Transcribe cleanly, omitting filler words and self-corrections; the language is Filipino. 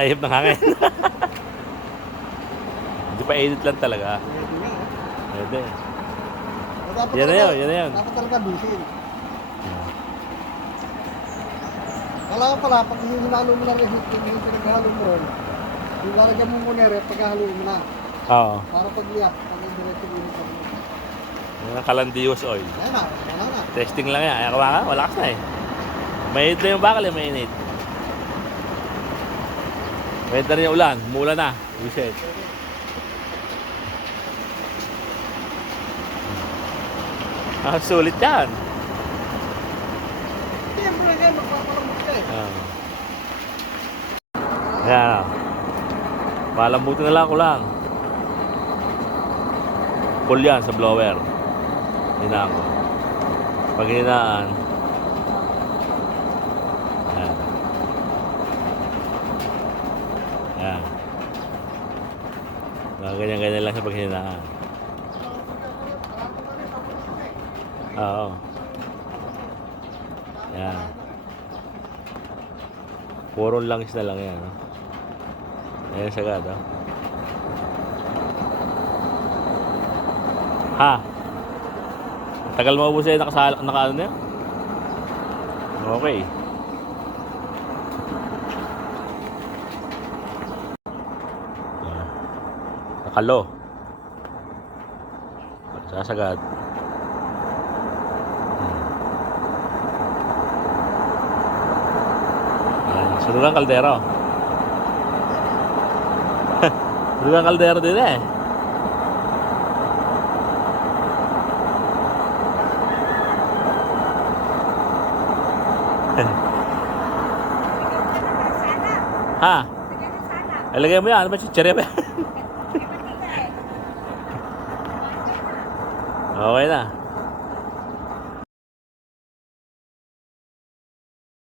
Naihip ng hangin. Hindi pa edit lang talaga. Pwede nga. Pwede. Dapat Yan na talaga- yun, yan na yun. Dapat talaga bisin. Kala ko pala, pag hinalo mo na rin, yung pinaghalo mo ron, yung lalagyan mo muna rin, paghalo mo na. Oo. Para pag-liyak, pag-indiretso mo yung pag- Yan ang Calandios oil. Ayan na, wala na. Testing lang yan. Ayaw ka, malakas na eh. Mainit na yung bakal eh, mainit. Mainit na rin yung ulan. Umulan na. Reset. Sulit yan. Siyempre nga, magpapalamot ka eh. Ayan. Palambutin na lang ko lang. Pull yan sa blower. Hinaan ko. Pag hinaan. Ayan. Ayan. Ganyan-ganyan lang sa pag hinaan. Oo. Ayan. Puro langis na lang yan. No? Ayan sagad. Oh. Ha? Tagal mo ubus eh, naka ano na yan? Okay. Nakalo. Sasagad. Sunod ang kaldero. Sunod ang kaldero din eh. Ha? Ilagay mo yan. Ano ba chichirya ba yan? Okay na.